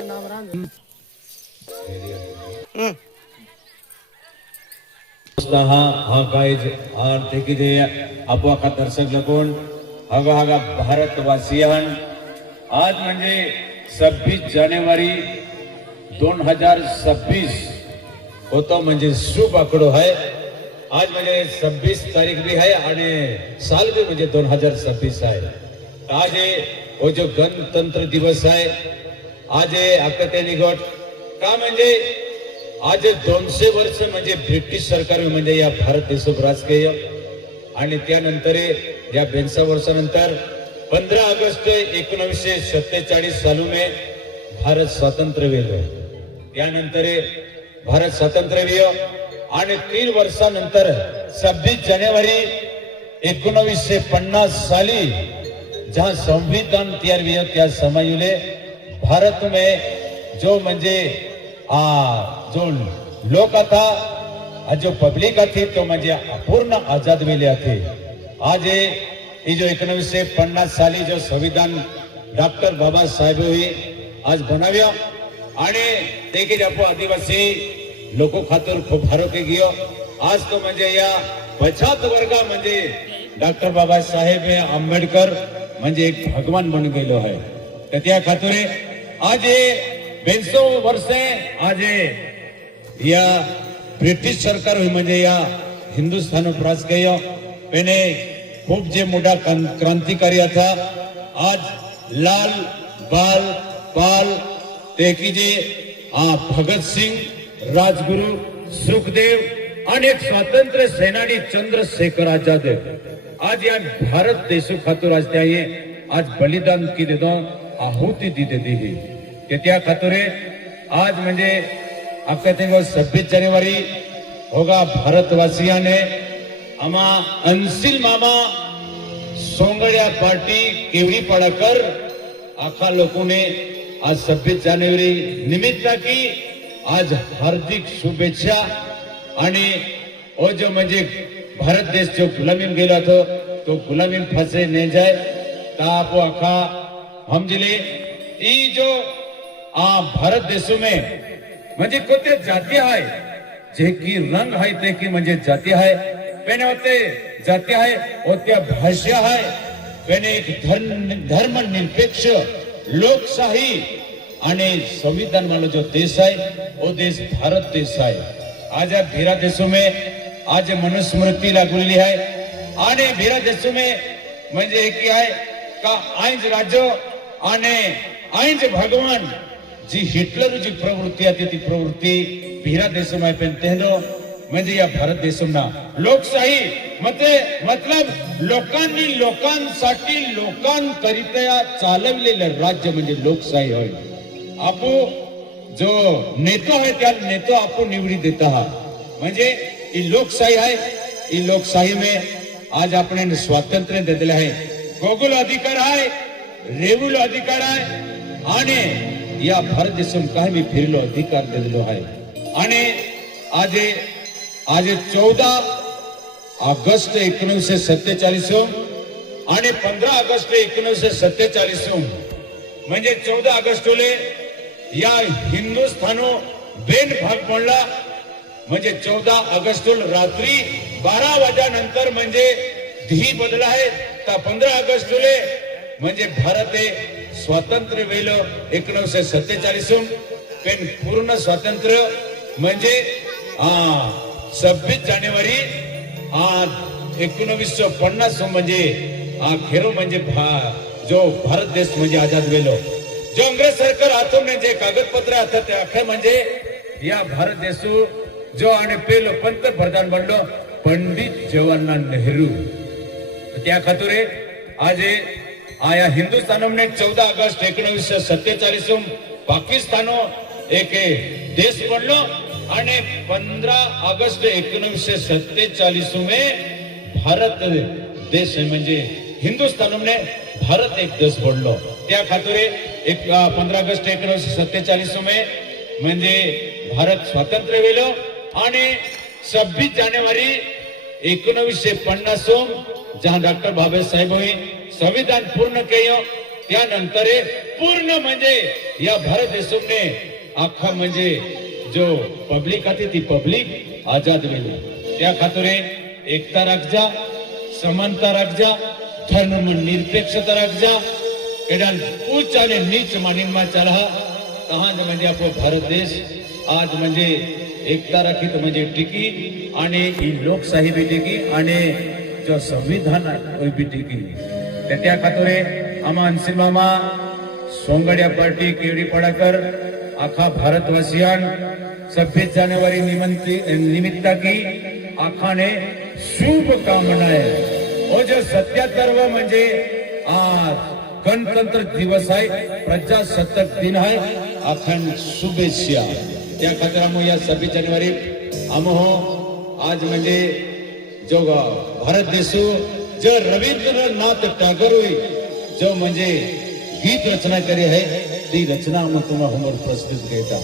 के नाम राम हा कायज देखील आपवा का दर्शक लगून हागा भारतवासियान आज म्हणजे 26 जानेवारी 2026 होतो म्हणजे शुभ आकडो आहे। आज म्हणजे 26 तारीख भी आहे आणि साल भी म्हणजे 2026 आहे। आज वो जो गणतंत्र दिवस आहे आज आकते निगोट का म्हणजे आज 200 वर्ष म्हणजे ब्रिटिश सरकार म्हणजे या भारत देशावर राज केलं आणि त्यानंतर या 42 वर्षानंतर 15 ऑगस्ट 1947 साली में भारत स्वतंत्र वेलो। त्यानंतर भारत स्वतंत्र वेलो आणि 3 वर्षानंतर 26 जानेवारी 1950 साली जहां संविधान तैयार हुआ त्या समयुले भारत में जो म्हणजे जो लोक था जो पब्लिक थी तो म्हणजे पूर्ण आजाद वेले थे। आज ये जो 1950 साली जो संविधान डॉक्टर बाबा साहेब हुई आज बनाव्यो आणि देखील आपो आदिवासी लोको खातर खूप हारोके गियो। आज तो म्हणजे या पछात वर्गा म्हणजे डॉक्टर बाबा साहेब आंबेडकर म्हणजे एक भगवान बन गेलो है। त्या खातर आज 42 वर्षे आज या ब्रिटिश सरकार म्हणजे या हिंदुस्थान प्रास गयो पेने खूप जे मोठा क्रांतिकारी था। आज लाल बाल पाल ते जे भगत सिंह राजगुरु सुखदेव अनेक स्वातंत्र्य सेनानी चंद्रशेखर आजाद आज या भारत देश खातर आज त्याये आज बलिदान की दो आहुति दी दी त्या खातर आज म्हणजे आपका 26 जानेवारी होगा भारतवासियों ने आमा अंसिल मामा सोंगड़िया पार्टी केवड़ी पड़ाकर आखा लोगों ने आज 26 जानेवारी निमित्त की आज हार्दिक शुभेच्छा आणि वो जो म्हणजे भारत देश जो गुलामी गेला था तो गुलामी फंसे नहीं जाए ताप आखा हम जिले ई जो भारत देशों में म्हणजे कोणते जाती आहे जे की रंग आहे ते की म्हणजे जाती आहे पेने होते जाती आहे होत्या भाषा आहे पेने एक धर्मनिरपेक्ष लोकशाही आणि संविधान वाला जो देश है वो देश भारत देश है। आज या भेरा देशों में आज मनुस्मृती लागलेली है आणि भेरा देशों में म्हणजे की आहे का आइंज राज्य आणि आइंज भगवान जी हिटलर जी प्रवृत्ती आती ती प्रवृत्ती भेरा देशों में पेंतेनो म्हणजे या भारत देशों ना लोकशाही मतलब लोकांनी लोकांसाठी लोकांकरिता चालवलेलं राज्य म्हणजे लोकशाही होय। आपो जो नेतो है त्या नेतो आपको निवडी देता हा म्हणजे ही लोकशाही आहे। ही लोकशाही में आज आपण स्वातंत्र्य दिलेलं आहे, गोगुल अधिकार आहे, रेवुल अधिकार आहे आणि या भारत देशम काही मी फिरलो अधिकार दिलेलो आहे। आणि आज 14 ऑगस्ट 1947 आणि 15 ऑगस्ट 1947 म्हणजे 14 ऑगस्टले या हिंदुस्थानो बेन भाग पडला म्हणजे 14 ऑगस्ट रात्री 12 वाजेनंतर म्हणजे धी बदला आहे तर 15 ऑगस्टले म्हणजे भारत स्वातंत्र्य वेलो 1947 पेन पूर्ण स्वातंत्र्य म्हणजे 26 जानेवारी 1950 म्हणजे खेरो म्हणजे जो भारत देश म्हणजे आजाद वेलो जो अंग्रेज सरकार हाथों में जे कागदपत्र आता ते अखे म्हणजे या भारत देश जो आणि पेलो पंतप्रधान बनलो पंडित जवाहरलाल नेहरू। त्या खातर आज आया हिंदुस्तान में 14 अगस्त 1947 पाकिस्तानो एक देश बनलो आणि 15 ऑगस्ट 1947 में भारत देश म्हणजे हिंदुस्तान में भारत एक देश बनलो। त्या खातर 15 ऑगस्ट 1947 में म्हणजे भारत स्वातंत्र्य वेलो आणि 26 जानेवारी 1950 जहां डॉक्टर बाबासाहेब संविधान पूर्ण केयो त्यानंतर हे पूर्ण म्हणजे या भारत देशने आखा म्हणजे जो पब्लिक आती ती पब्लिक आजाद वेली त्या खातरे एकता राखजा, समानता राखजा, धर्म निरपेक्षता राखजा, एडान उच्च आणि नीच मानिनमा चाला तहां म्हणजे आपलो भारत देश आज म्हणजे एकता राखीत म्हणजे टिकी आणि ही लोकशाही बी टिकी आणि जो संविधान बी टिकी त्या खातरे आमा अंसिल मामा सोंगड्या पार्टी केवडी पडाकर आखा भारतवासियान 26 जानेवारी निमित्ता की आखाने शुभकामनाएं और जो 77 म्हणजे आज गणतंत्र दिवस आहे, प्रजासत्ताक दिन आहे, आखन शुभेच्छा त्या खातीर आम्ही या 26 जानेवारी आम्ही आज म्हणजे जो भारत देशो जो रवींद्रनाथ टागोर जो म्हणजे गीत रचना करी आहे ती रचना आम्ही तुम्हाला प्रस्तुत करता